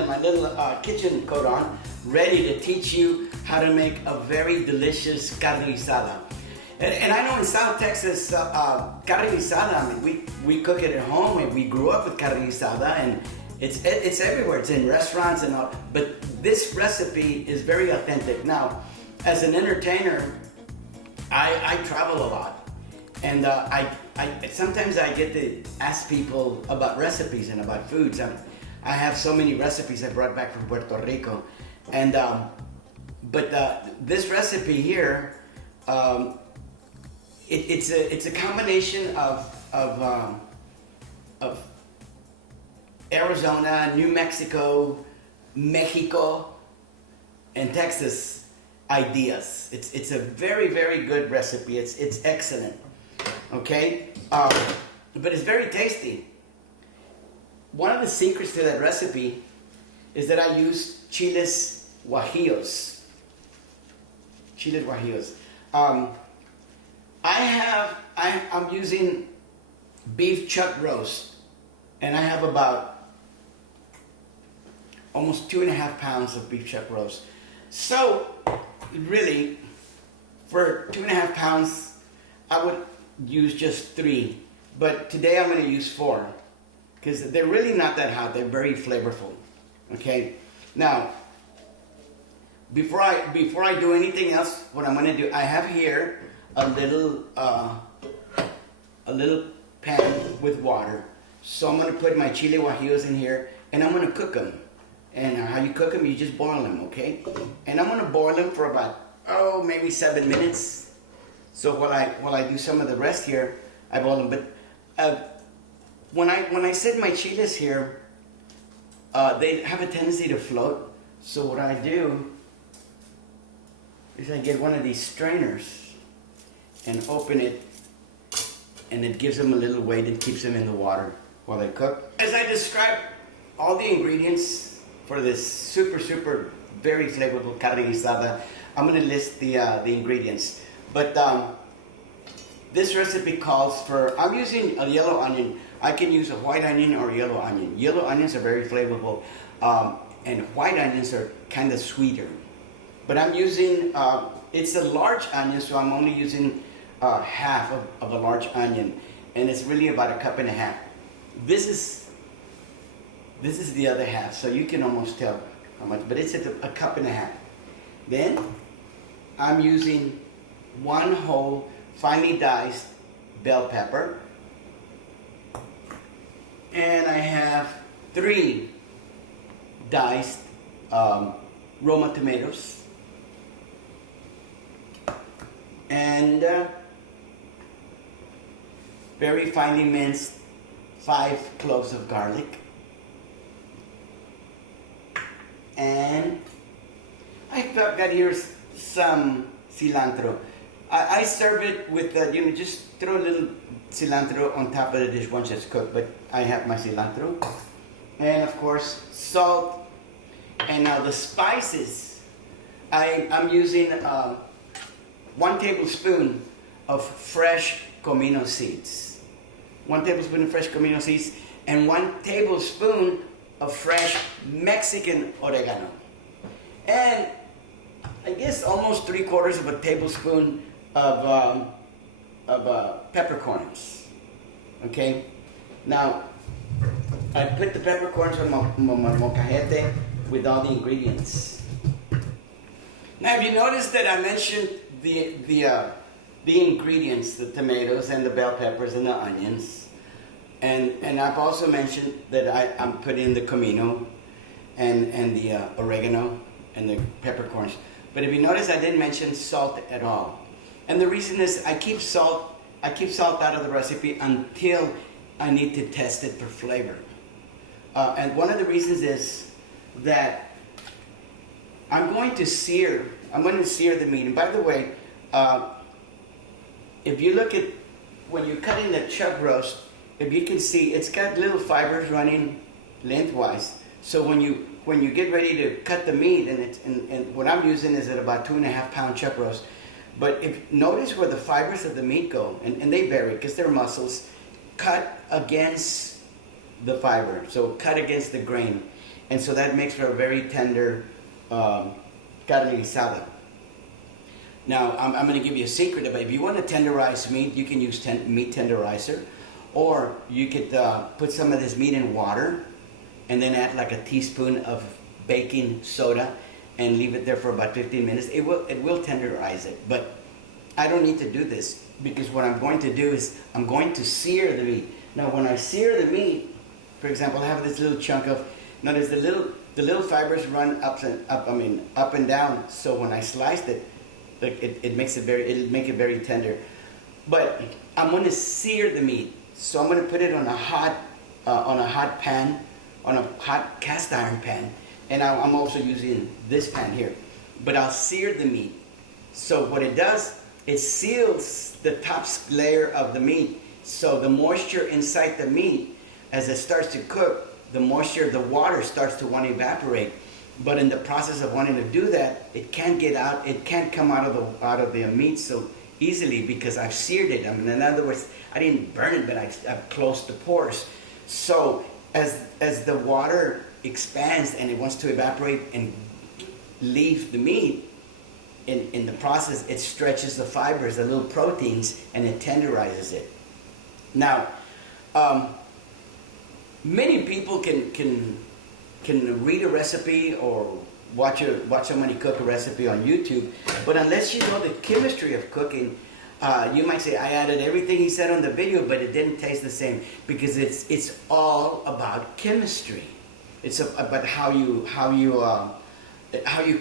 and my little kitchen coat on, ready to teach you how to make a very delicious carne guisada. And I know in South Texas, carne guisada, I mean, we cook it at home, and we grew up with carne guisada, and it's everywhere. It's in restaurants and all, but this recipe is very authentic. Now, as an entertainer, I travel a lot, and sometimes I get to ask people about recipes and about foods. I have so many recipes I brought back from Puerto Rico, and but this recipe here, it's a combination of Arizona, New Mexico, Mexico, and Texas ideas. It's a very, very good recipe. It's excellent. Okay, but it's very tasty. One of the secrets to that recipe is that I use chiles guajillos. Chiles guajillos. I'm using beef chuck roast, and I have about almost 2.5 pounds of beef chuck roast. So, really, for 2.5 pounds, I would use just 3. But today I'm going to use 4, because they're really not that hot. They're very flavorful. Okay. Now, before I do anything else, what I'm going to do, I have here a little pan with water. So I'm going to put my chile guajillos in here, and I'm going to cook them. And how you cook them, you just boil them, okay? And I'm going to boil them for about, maybe 7 minutes. So while I do some of the rest here, I boil them. But when I set my chiles here, they have a tendency to float. So what I do is I get one of these strainers and open it, and it gives them a little weight and keeps them in the water while they cook. As I described all the ingredients for this super very flavorful carne guisada, I'm going to list the ingredients. But this recipe calls for, I'm using a yellow onion. I can use a white onion or a yellow onion. Yellow onions are very flavorful, and white onions are kind of sweeter. But I'm using, it's a large onion, so I'm only using half of a large onion, and it's really about 1.5 cups. This is the other half, so you can almost tell how much, but it's at 1.5 cups. Then I'm using 1 whole finely diced bell pepper, and I have 3 diced Roma tomatoes, and very finely minced 5 cloves of garlic. And I've got here some cilantro. I serve it with, just throw a little cilantro on top of the dish once it's cooked, but I have my cilantro. And of course, salt. And now the spices, I'm using 1 tablespoon of fresh comino seeds. 1 tablespoon of fresh comino seeds, and 1 tablespoon of fresh Mexican oregano. And I guess almost 3/4 tablespoon of peppercorns. Okay? Now, I put the peppercorns on my molcajete with all the ingredients. Now, have you noticed that I mentioned the ingredients, the tomatoes and the bell peppers and the onions? And I've also mentioned that I'm putting the comino and the oregano and the peppercorns. But if you notice, I didn't mention salt at all. And the reason is I keep salt out of the recipe until I need to test it for flavor. And one of the reasons is that I'm going to sear the meat. And by the way, if you look at, when you're cutting the chuck roast, if you can see, it's got little fibers running lengthwise. So when you get ready to cut the meat, and what I'm using is at about 2.5 pound chuck roast. But if notice where the fibers of the meat go, and they vary because they're muscles, cut against the fiber, so cut against the grain. And so that makes for a very tender carne guisada. Now, I'm going to give you a secret. If you want to tenderize meat, you can use meat tenderizer. Or you could put some of this meat in water and then add like a teaspoon of baking soda and leave it there for about 15 minutes. It will tenderize it. But I don't need to do this, because what I'm going to do is I'm going to sear the meat. Now, when I sear the meat, for example, I have this little chunk of, notice the little fibers run up and down. So when I sliced it, it'll make it very tender. But I'm going to sear the meat. So I'm going to put it on a hot pan, on a hot cast iron pan, and I'm also using this pan here. But I'll sear the meat. So what it does, it seals the top layer of the meat. So the moisture inside the meat, as it starts to cook, the moisture of the water starts to want to evaporate. But in the process of wanting to do that, it can't get out. It can't come out of the meat so easily, because I've seared it. I mean, in other words, I didn't burn it, but I've closed the pores. So as the water expands and it wants to evaporate and leave the meat, in the process, it stretches the fibers, the little proteins, and it tenderizes it. Now, many people can read a recipe or watch somebody cook a recipe on YouTube, but unless you know the chemistry of cooking, you might say, I added everything he said on the video, but it didn't taste the same, because it's all about chemistry. It's about how you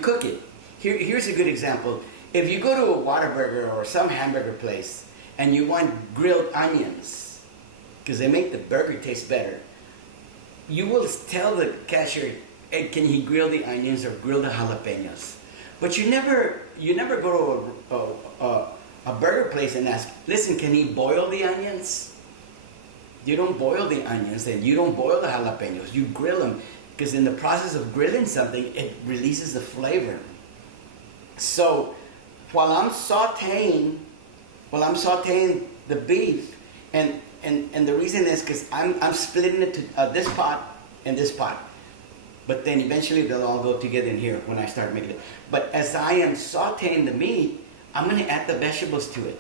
cook it. Here's a good example. If you go to a Whataburger or some hamburger place and you want grilled onions, because they make the burger taste better, you will tell the cashier, hey, can he grill the onions or grill the jalapenos? But you never go to a burger place and ask, listen, can he boil the onions? You don't boil the onions, and you don't boil the jalapenos. You grill them, because in the process of grilling something, it releases the flavor. So while I'm sauteing the beef, and the reason is because I'm splitting it to this pot and this pot. But then eventually they'll all go together in here when I start making it. But as I am sauteing the meat, I'm going to add the vegetables to it.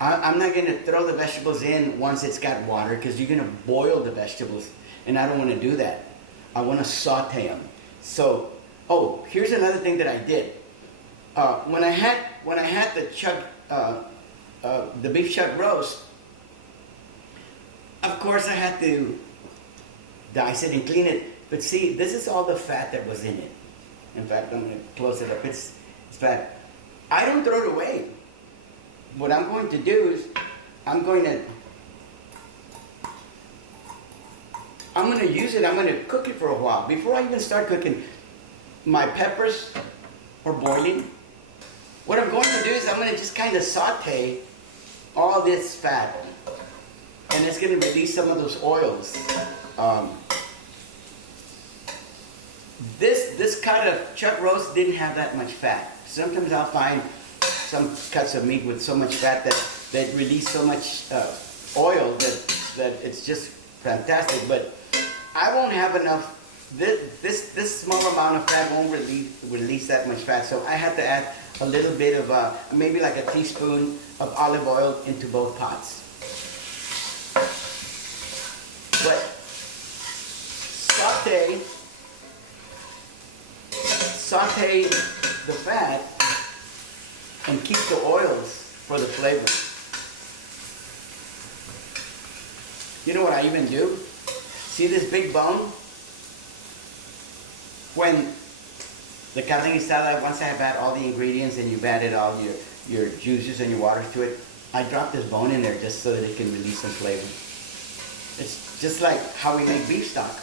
I'm not going to throw the vegetables in once it's got water, because you're going to boil the vegetables, and I don't want to do that. I want to saute them. So, here's another thing that I did. When I had the beef chuck roast, of course I had to dice it and clean it. But see, this is all the fat that was in it. In fact, I'm going to close it up. It's fat. I don't throw it away. What I'm going to do is I'm going to use it. I'm going to cook it for a while. Before I even start cooking, my peppers are boiling. What I'm going to do is I'm going to just kind of saute all this fat, and it's going to release some of those oils. This cut of chuck roast didn't have that much fat. Sometimes I'll find some cuts of meat with so much fat that release so much oil that it's just fantastic. But I won't have enough. This small amount of fat won't release that much fat. So I had to add a little bit of maybe like a teaspoon of olive oil into both pots. But saute the fat and keep the oils for the flavor. You know what I even do? See this big bone? When the carne guisada, once I have added all the ingredients and you've added all your juices and your waters to it, I drop this bone in there just so that it can release some flavor. It's just like how we make beef stock.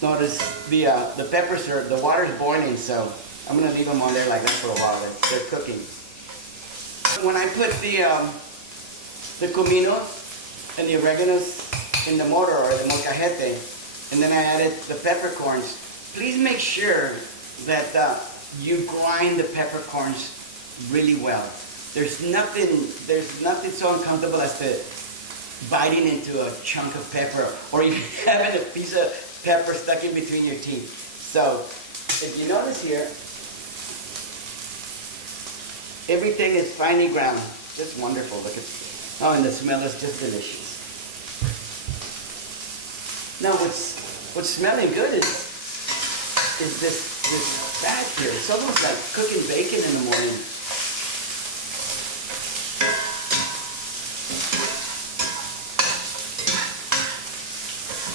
Notice the peppers the water's boiling, so I'm gonna leave them on there like that for a while. They're cooking. When I put the comino and the oreganos in the mortar or the molcajete, and then I added the peppercorns, please make sure that you grind the peppercorns really well. There's nothing so uncomfortable as to biting into a chunk of pepper, or even having a piece of pepper stuck in between your teeth. So, if you notice here, everything is finely ground. Just wonderful. Look at, oh, and the smell is just delicious. Now, what's smelling good is this fat here. It's almost like cooking bacon in the morning.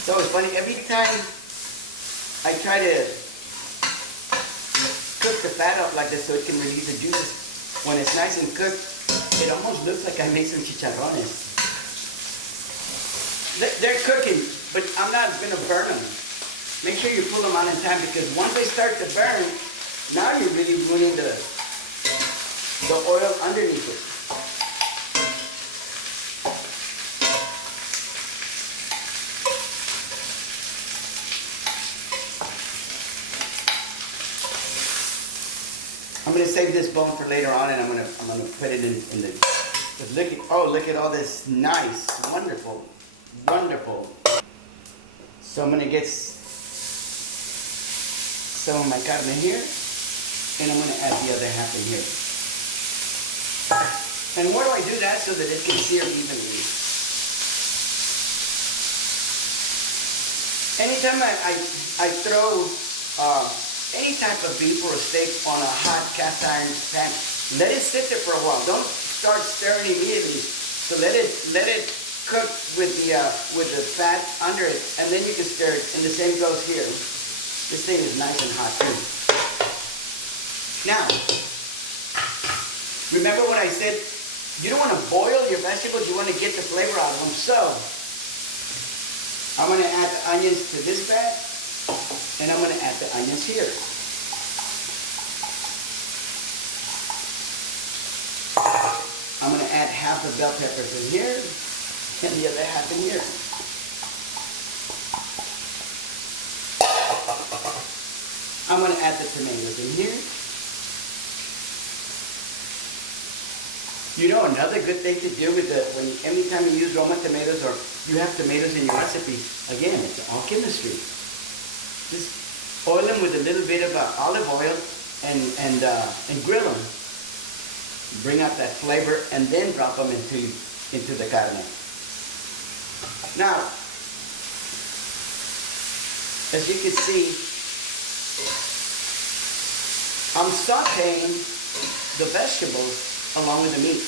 So it's funny, every time I try to cook the fat up like this so it can release the juices, when it's nice and cooked, it almost looks like I made some chicharrones. They're cooking, but I'm not going to burn them. Make sure you pull them out in time, because once they start to burn, now you're really ruining the oil underneath it. I'm going to save this bone for later on, and I'm going to put it in the. Look at all this nice, wonderful, wonderful. So I'm going to get some of my carne here, and I'm going to add the other half in here. And why do I do that? So that it can sear evenly. Anytime I throw any type of beef or a steak on a hot cast iron pan, let it sit there for a while. Don't start stirring immediately. So let it cook with the fat under it, and then you can stir it. And the same goes here. This thing is nice and hot too. Now, remember when I said you don't want to boil your vegetables, you want to get the flavor out of them. So I'm going to add the onions to this bag, and I'm going to add the onions here. I'm going to add half the bell peppers in here, and the other half in here. I'm going to add the tomatoes in here. You know, another good thing to do with anytime you use Roma tomatoes, or you have tomatoes in your recipe, again, it's all chemistry. Just oil them with a little bit of olive oil and grill them. Bring out that flavor, and then drop them into the carne. Now, as you can see, I'm sauteing the vegetables along with the meat.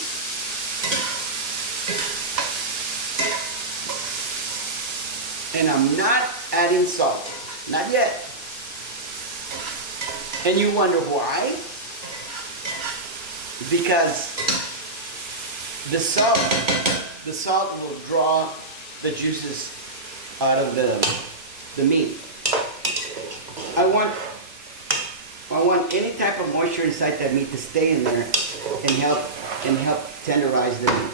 And I'm not adding salt. Not yet. And you wonder why? Because the salt will draw the juices out of the meat. I want any type of moisture inside that meat to stay in there and help tenderize the meat.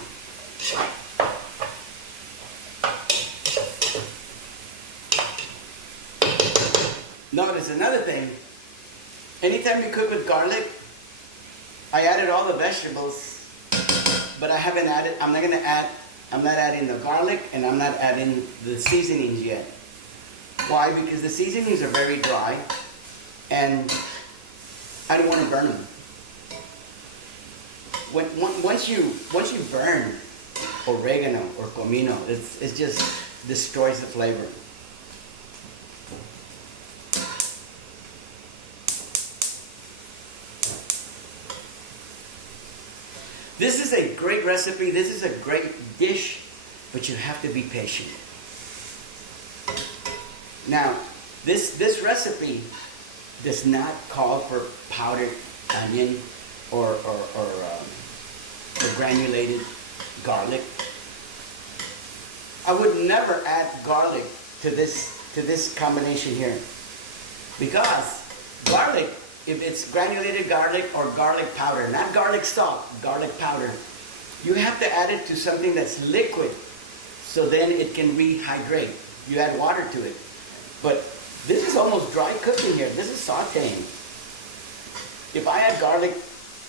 Notice another thing. Anytime you cook with garlic, I added all the vegetables, but I'm not adding the garlic, and I'm not adding the seasonings yet. Why? Because the seasonings are very dry, and I don't want to burn them. Once you burn oregano or comino, it just destroys the flavor. This is a great recipe. This is a great dish, but you have to be patient. Now, this recipe does not call for powdered onion or granulated garlic. I would never add garlic to this combination here, because garlic, if it's granulated garlic or garlic powder, not garlic salt, garlic powder, you have to add it to something that's liquid, so then it can rehydrate. You add water to it. But this is almost dry cooking here. This is sauteing. If I add garlic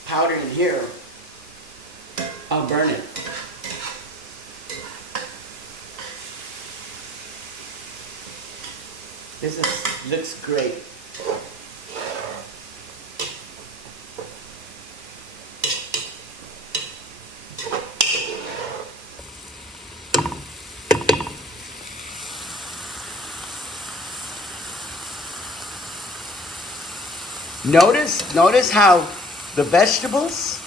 powder in here, I'll burn it. Looks great. Notice how the vegetables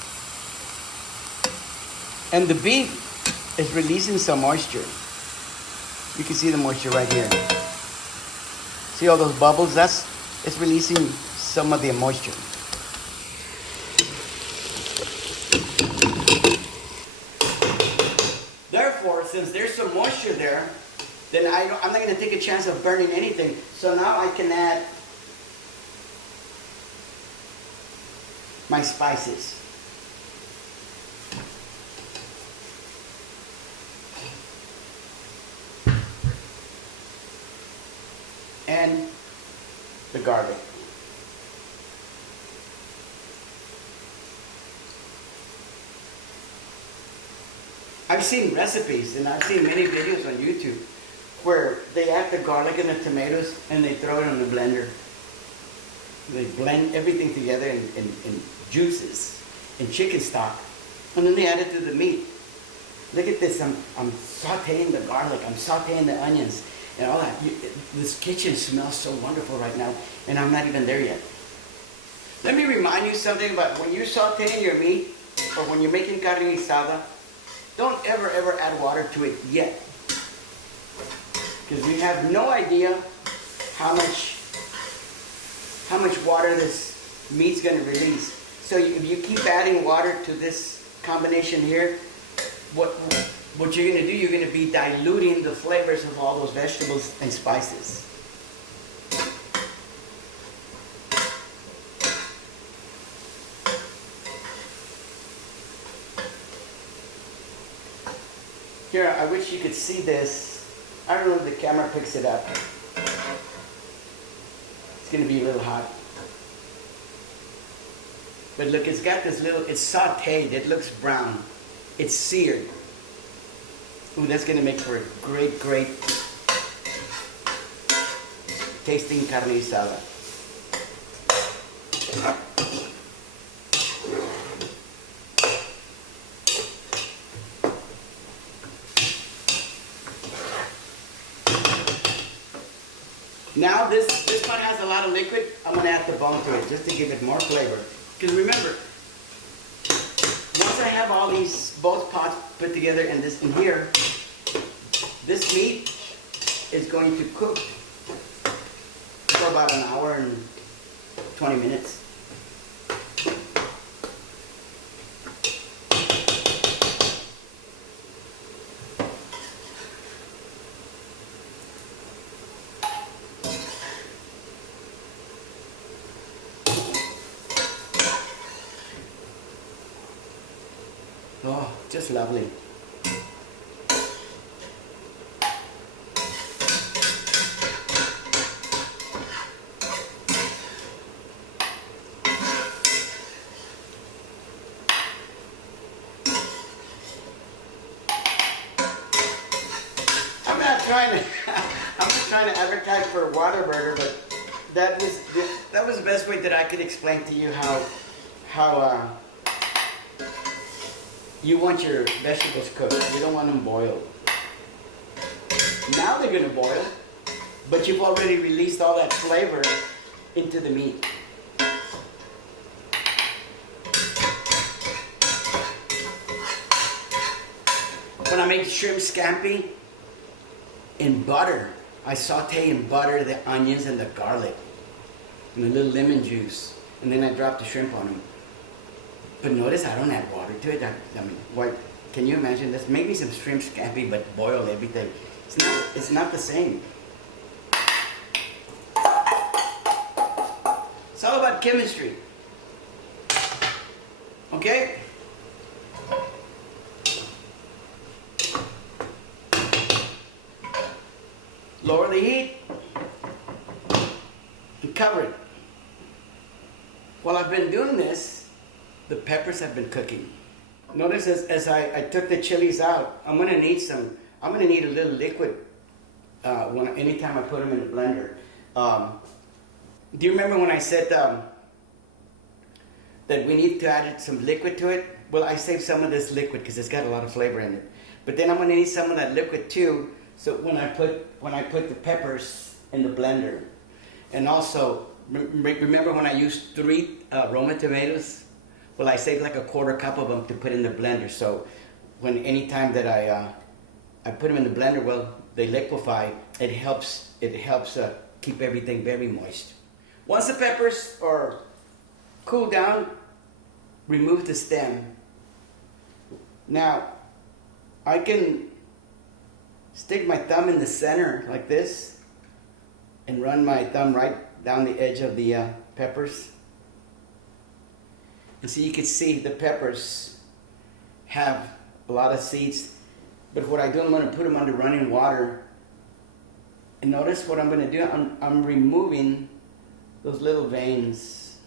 and the beef is releasing some moisture. You can see the moisture right here. See all those bubbles? It's releasing some of the moisture. Therefore, since there's some moisture there, then I'm not going to take a chance of burning anything. So now I can add my spices. And the garlic. I've seen recipes and I've seen many videos on YouTube where they add the garlic and the tomatoes and they throw it in the blender. They blend everything together in juices, in chicken stock, and then they add it to the meat. Look at this, I'm sauteing the garlic, I'm sauteing the onions, and all that. This kitchen smells so wonderful right now, and I'm not even there yet. Let me remind you something about when you're sauteing your meat, or when you're making carne guisada, don't ever add water to it yet. Because you have no idea how much water this meat's going to release. So if you keep adding water to this combination here, what you're going to do, you're going to be diluting the flavors of all those vegetables and spices. Here, I wish you could see this. I don't know if the camera picks it up. It's going to be a little hot. But look, it's got this little, it's sauteed, it looks brown. It's seared. Ooh, that's going to make for a great tasting carne guisada. Now this part has a lot of liquid. I'm going to add the bone to it just to give it more flavor. Because remember, once I have all these both pots put together and this in here, this meat is going to cook for about an hour and 20 minutes. Oh, just lovely. I'm not trying to advertise for Whataburger, but that was the best way that I could explain to you how you want your vegetables cooked. You don't want them boiled. Now they're going to boil, but you've already released all that flavor into the meat. When I make shrimp scampi in butter, I saute in butter the onions and the garlic and a little lemon juice, and then I drop the shrimp on them. But notice I don't add water to it. I mean, what? Can you imagine this? Make me some shrimp scampi, but boil everything. It's not the same. It's all about chemistry. Okay? Lower the heat and cover it. While I've been doing this, the peppers have been cooking. Notice as I took the chilies out, I'm gonna need a little liquid anytime I put them in the blender. Do you remember when I said that we need to add some liquid to it? Well, I saved some of this liquid because it's got a lot of flavor in it. But then I'm going to need some of that liquid too. So when I put the peppers in the blender, and also remember when I used 3 Roma tomatoes? Well, I saved like a 1/4 cup of them to put in the blender. So anytime that I put them in the blender, well, they liquefy. It helps keep everything very moist. Once the peppers are cooled down, remove the stem. Now, I can stick my thumb in the center like this and run my thumb right down the edge of the peppers. And so you can see the peppers have a lot of seeds. But what I do, I'm going to put them under running water. And notice what I'm going to do. I'm removing those little veins.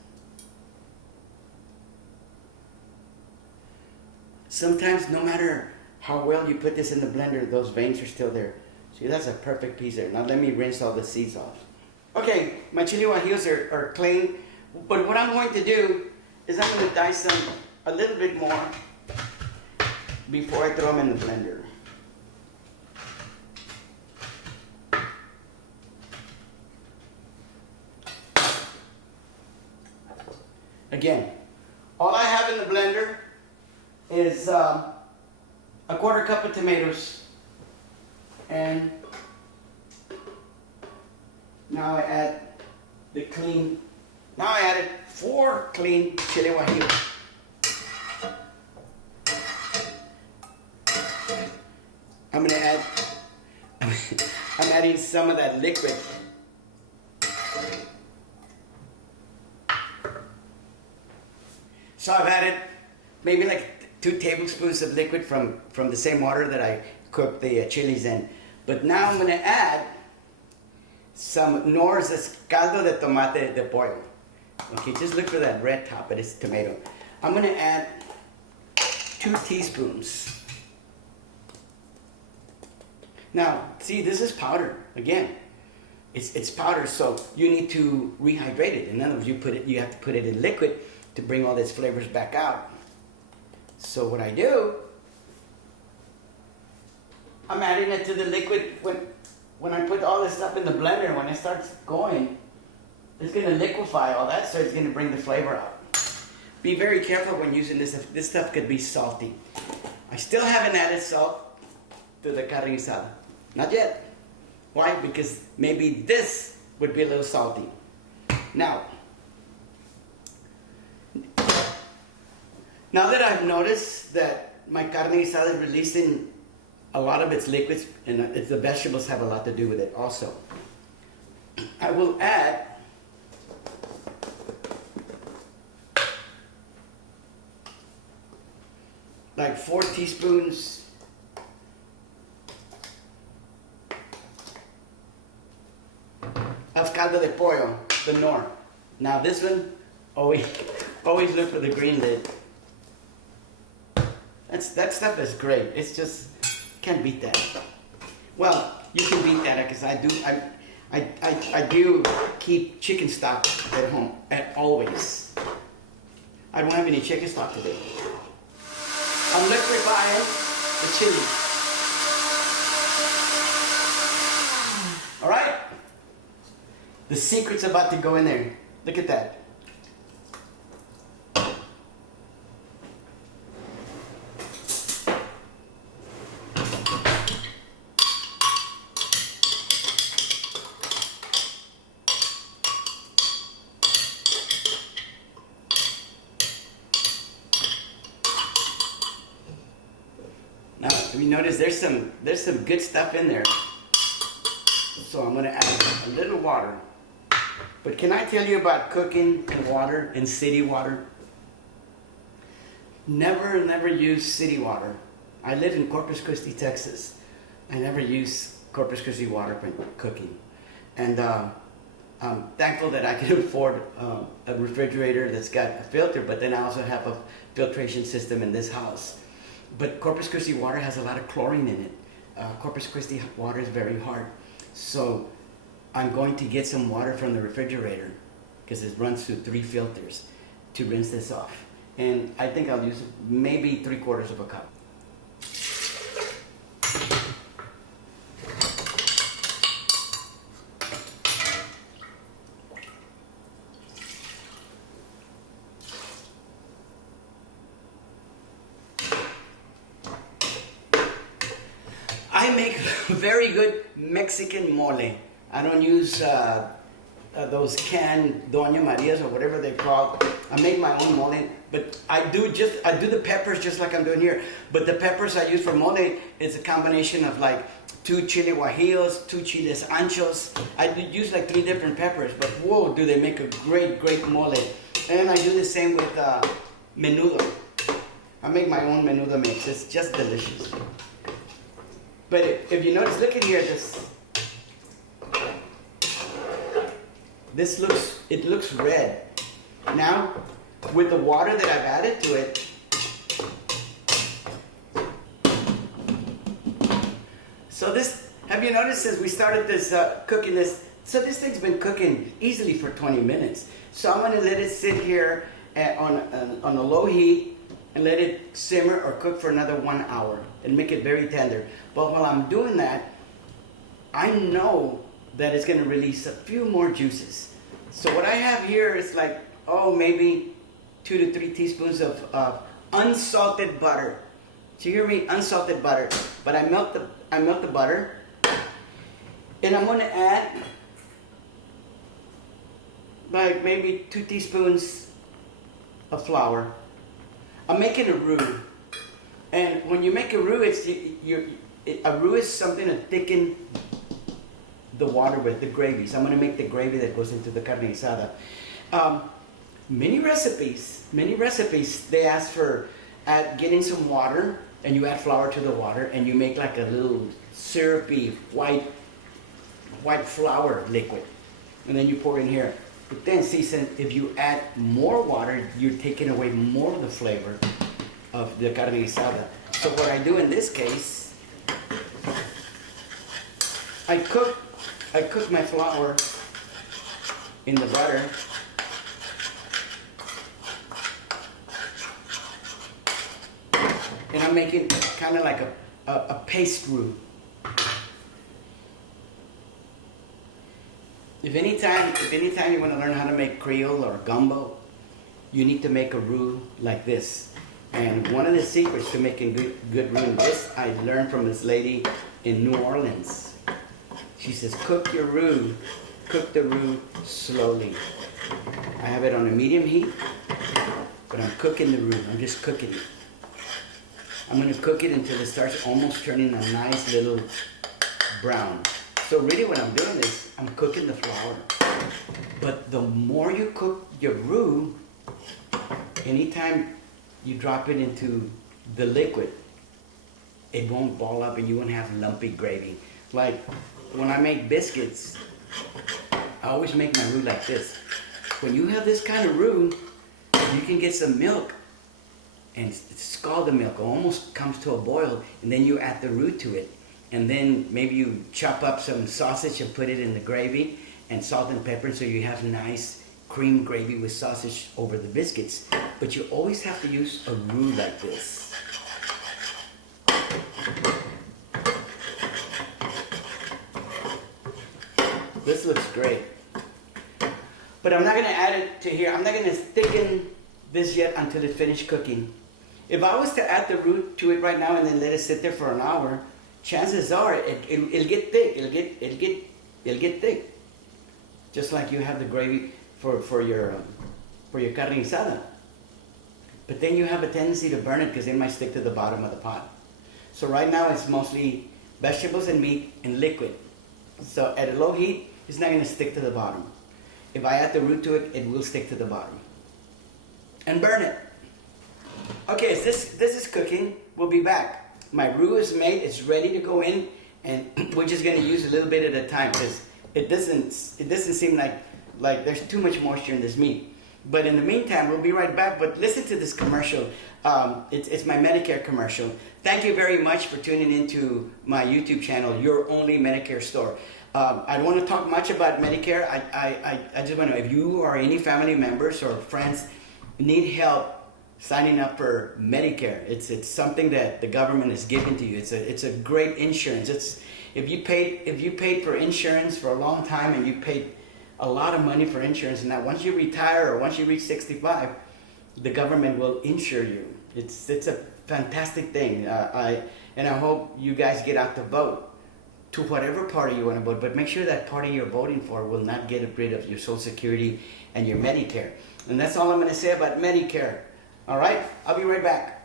Sometimes, no matter how well you put this in the blender, those veins are still there. See, that's a perfect piece there. Now let me rinse all the seeds off. Okay, my chili guajillos are clean. But what I'm going to do is I'm going to dice them a little bit more before I throw them in the blender. Again, all I have in the blender is a 1/4 cup of tomatoes, and now I add Now I added 4 clean chili guajillos. I'm gonna add. I'm adding some of that liquid. So I've added maybe like 2 tablespoons of liquid from the same water that I cooked the chilies in. But now I'm going to add some Nor's caldo de tomate de pollo. Okay, just look for that red top, but it's tomato. I'm going to add 2 teaspoons. Now, see, this is powder. Again, it's powder, so you need to rehydrate it. In other words, you have to put it in liquid to bring all these flavors back out. So what I do, I'm adding it to the liquid. When I put all this stuff in the blender, when it starts going, it's going to liquefy all that, so it's going to bring the flavor out. Be very careful when using this. This stuff could be salty. I still haven't added salt to the carne guisada. Not yet. Why? Because maybe this would be a little salty. Now that I've noticed that my carne guisada is releasing a lot of its liquids, and the vegetables have a lot to do with it also, I will add like 4 teaspoons of caldo de pollo, the Nor. Now this one, always look for the green lid. That stuff is great. It's just, can't beat that. Well, you can beat that because I do keep chicken stock at home, always. I don't have any chicken stock today. I'm liquefying the chili. All right? The secret's about to go in there. Look at that. Now, if you notice, there's some good stuff in there. So I'm going to add a little water. But can I tell you about cooking in water, in city water? Never use city water. I live in Corpus Christi, Texas. I never use Corpus Christi water for cooking. And I'm thankful that I can afford a refrigerator that's got a filter, but then I also have a filtration system in this house. But Corpus Christi water has a lot of chlorine in it. Corpus Christi water is very hard. So I'm going to get some water from the refrigerator because it runs through 3 filters to rinse this off. And I think I'll use maybe 3/4 of a cup. I make very good Mexican mole. I don't use those canned Doña Marias or whatever they're called. I make my own mole, but I do the peppers just like I'm doing here. But the peppers I use for mole is a combination of like 2 chile guajillos, 2 chiles anchos. I use like 3 different peppers, but whoa, do they make a great mole. And I do the same with menudo. I make my own menudo mix. It's just delicious. But if you notice, look in here, this looks red. Now, with the water that I've added to it, so this, have you noticed since we started this cooking this, so this thing's been cooking easily for 20 minutes. So I'm gonna let it sit here on a low heat and let it simmer or cook for another 1 hour and make it very tender. But while I'm doing that, I know that it's going to release a few more juices. So what I have here is like, maybe 2 to 3 teaspoons of unsalted butter. So you hear me? Unsalted butter. But I melt the butter, and I'm going to add like maybe 2 teaspoons of flour. I'm making a roux, and when you make a roux, a roux is something to thicken the water with, the gravy. So I'm going to make the gravy that goes into the carne guisada. Many recipes, they ask for getting some water, and you add flour to the water, and you make like a little syrupy white flour liquid, and then you pour in here. But then, see, if you add more water, you're taking away more of the flavor of the carne guisada. So what I do in this case, I cook my flour in the butter. And I'm making kind of like a paste roux. If anytime you want to learn how to make Creole or gumbo, you need to make a roux like this. And one of the secrets to making good roux, this I learned from this lady in New Orleans. She says, cook the roux slowly. I have it on a medium heat, but I'm cooking the roux. I'm just cooking it. I'm going to cook it until it starts almost turning a nice little brown. So really what I'm doing is I'm cooking the flour. But the more you cook your roux, anytime you drop it into the liquid, it won't ball up and you won't have lumpy gravy. Like when I make biscuits, I always make my roux like this. When you have this kind of roux, you can get some milk and scald the milk. It almost comes to a boil, and then you add the roux to it. And then maybe you chop up some sausage and put it in the gravy, and salt and pepper, so you have nice cream gravy with sausage over the biscuits. But you always have to use a roux like this. This looks great. But I'm not going to add it to here. I'm not going to thicken this yet until it finished cooking. If I was to add the roux to it right now and then let it sit there for an hour, chances are it'll get thick. It'll get thick. Just like you have the gravy for your carne guisada. But then you have a tendency to burn it because it might stick to the bottom of the pot. So right now it's mostly vegetables and meat and liquid. So at a low heat, it's not going to stick to the bottom. If I add the roux to it, it will stick to the bottom. And burn it. Okay, so this is cooking. We'll be back. My roux is made. It's ready to go in, and we're just going to use a little bit at a time because it doesn't seem like there's too much moisture in this meat. But in the meantime, we'll be right back. But listen to this commercial. It's my Medicare commercial. Thank you very much for tuning into my YouTube channel, Your Only Medicare Store. I don't want to talk much about Medicare. I just want to know if you or any family members or friends need help signing up for Medicare. It's something that the government is giving to you. It's a great insurance. If you paid for insurance for a long time and you paid a lot of money for insurance, and now once you retire or once you reach 65, the government will insure you. It's a fantastic thing. I hope you guys get out to vote to whatever party you want to vote, but make sure that party you're voting for will not get rid of your Social Security and your Medicare. And that's all I'm going to say about Medicare. All right, I'll be right back.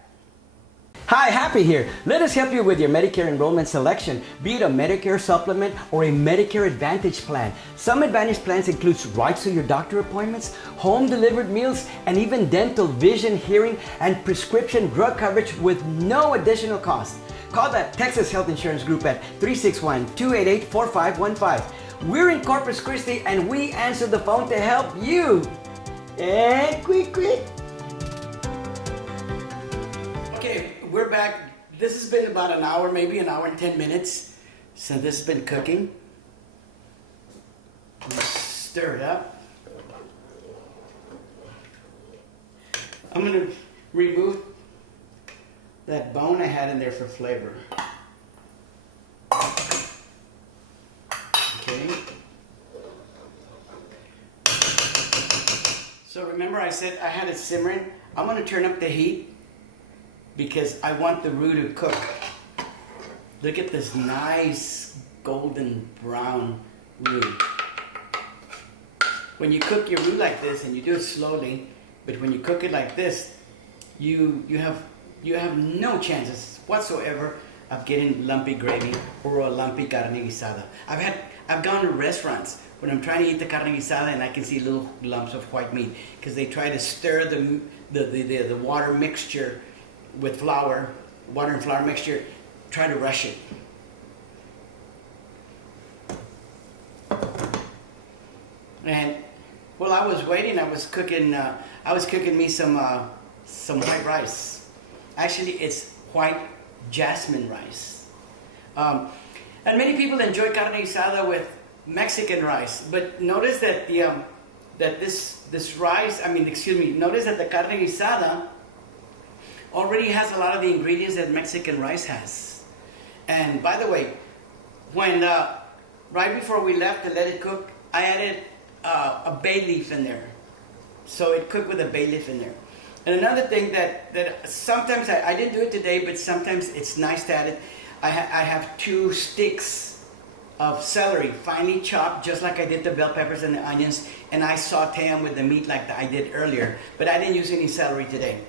Hi, Happy here. Let us help you with your Medicare enrollment selection, be it a Medicare supplement or a Medicare Advantage plan. Some Advantage plans include rights to your doctor appointments, home delivered meals, and even dental, vision, hearing, and prescription drug coverage with no additional cost. Call that Texas Health Insurance Group at 361-288-4515. We're in Corpus Christi and we answer the phone to help you. And quick. Okay, we're back. This has been about an hour, maybe an hour and 10 minutes since this has been cooking. Stir it up. I'm going to remove that bone I had in there for flavor. Okay. So remember I said I had it simmering. I'm going to turn up the heat because I want the roux to cook. Look at this nice golden brown roux. When you cook your roux like this, and you do it slowly, but when you cook it like this, you have no chances whatsoever of getting lumpy gravy or a lumpy carne guisada. I've gone to restaurants when I'm trying to eat the carne guisada and I can see little lumps of white meat because they try to stir the water mixture with flour, water and flour mixture, try to rush it. And while I was waiting, I was cooking me some white rice. Actually, it's white jasmine rice. And many people enjoy carne guisada with Mexican rice, but notice that notice that the carne guisada already has a lot of the ingredients that Mexican rice has. And by the way, when right before we left to let it cook, I added a bay leaf in there, so it cooked with a bay leaf in there. And another thing that sometimes I didn't do it today, but sometimes it's nice to add it. I have 2 sticks of celery, finely chopped, just like I did the bell peppers and the onions, and I saute them with the meat like I did earlier. But I didn't use any celery today.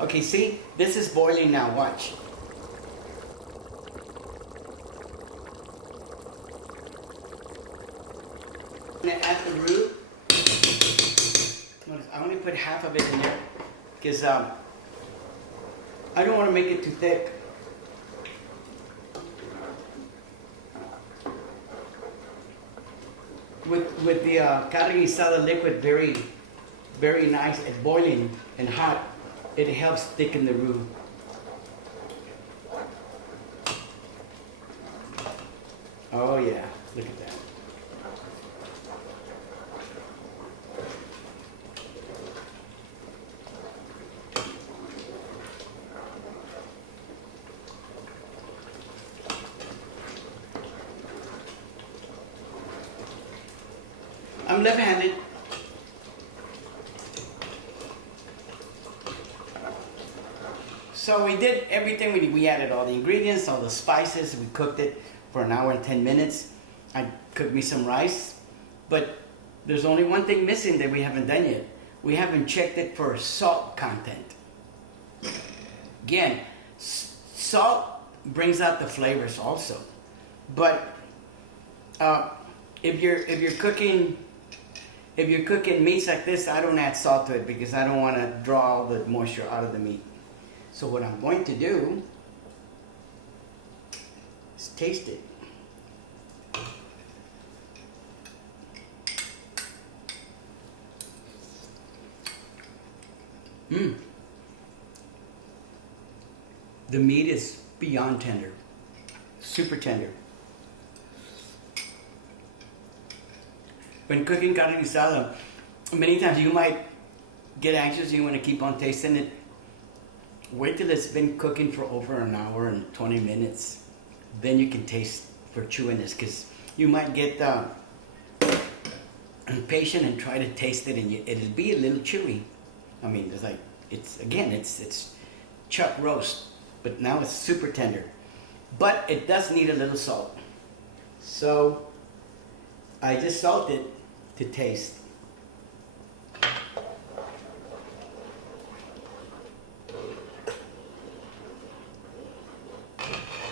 Okay, see, this is boiling now. Watch. I'm gonna add the roux. Notice I only put half of it in there because I don't want to make it too thick. With the carne guisada liquid very, very nice and boiling and hot, it helps thicken the roux. Oh yeah, look at that. I'm left-handed. So we did everything. We added all the ingredients, all the spices. We cooked it for an hour and 10 minutes. I cooked me some rice. But there's only one thing missing that we haven't done yet. We haven't checked it for salt content. Again, salt brings out the flavors also. But if you're cooking meats like this, I don't add salt to it because I don't want to draw all the moisture out of the meat. So what I'm going to do is taste it. Mm. The meat is beyond tender. Super tender. When cooking carne guisada, many times you might get anxious, you want to keep on tasting it. Wait till it's been cooking for over an hour and 20 minutes. Then you can taste for chewiness, because you might get impatient and try to taste it, and it'll be a little chewy. I mean, it's chuck roast, but now it's super tender. But it does need a little salt. So I just salt it to taste.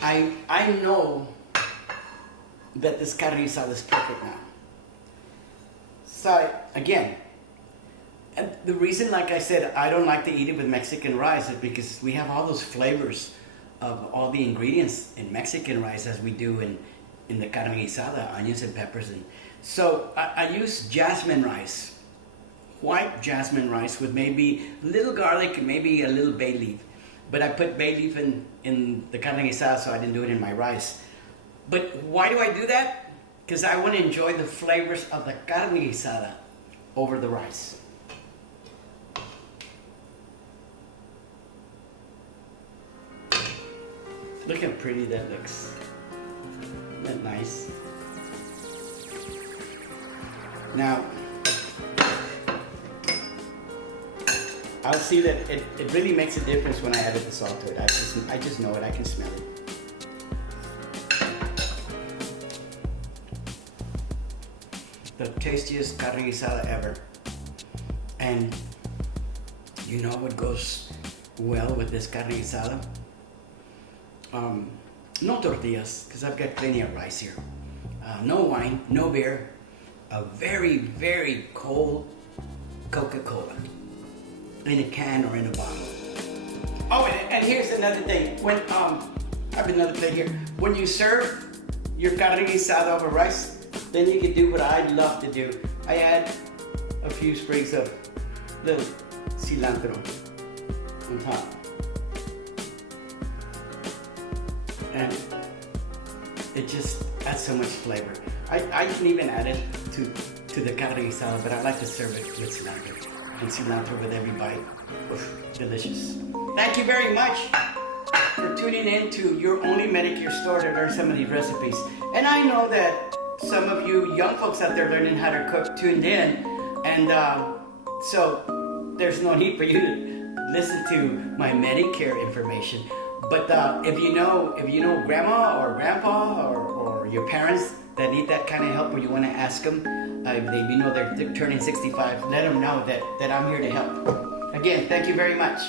I know that this carne guisada is perfect now. So again, and the reason, like I said, I don't like to eat it with Mexican rice is because we have all those flavors of all the ingredients in Mexican rice as we do in the carne guisada, onions and peppers. And so I use jasmine rice, white jasmine rice with maybe a little garlic and maybe a little bay leaf. But I put bay leaf in the carne guisada, so I didn't do it in my rice. But why do I do that? Because I want to enjoy the flavors of the carne guisada over the rice. Look how pretty that looks. Isn't that nice? Now, I'll see that it really makes a difference when I added the salt to it. I just know it. I can smell it. The tastiest carne guisada ever. And you know what goes well with this carne guisada? No tortillas, because I've got plenty of rice here. No wine, no beer. A very, very cold Coca-Cola. In a can or in a bottle. Oh, and here's another thing. When I have another thing here. When you serve your carne guisada over rice, then you can do what I love to do. I add a few sprigs of little cilantro on top, and it just adds so much flavor. I can even add it to the carne guisada, but I like to serve it with cilantro. And cilantro with every bite. Oof, delicious. Thank you very much for tuning in to your only Medicare store to learn some of these recipes. And I know that some of you young folks out there learning how to cook tuned in, and so there's no need for you to listen to my Medicare information. But if you know grandma or grandpa or your parents that need that kind of help, or you want to ask them, if you know they're turning 65, let them know that I'm here to help. Again, thank you very much.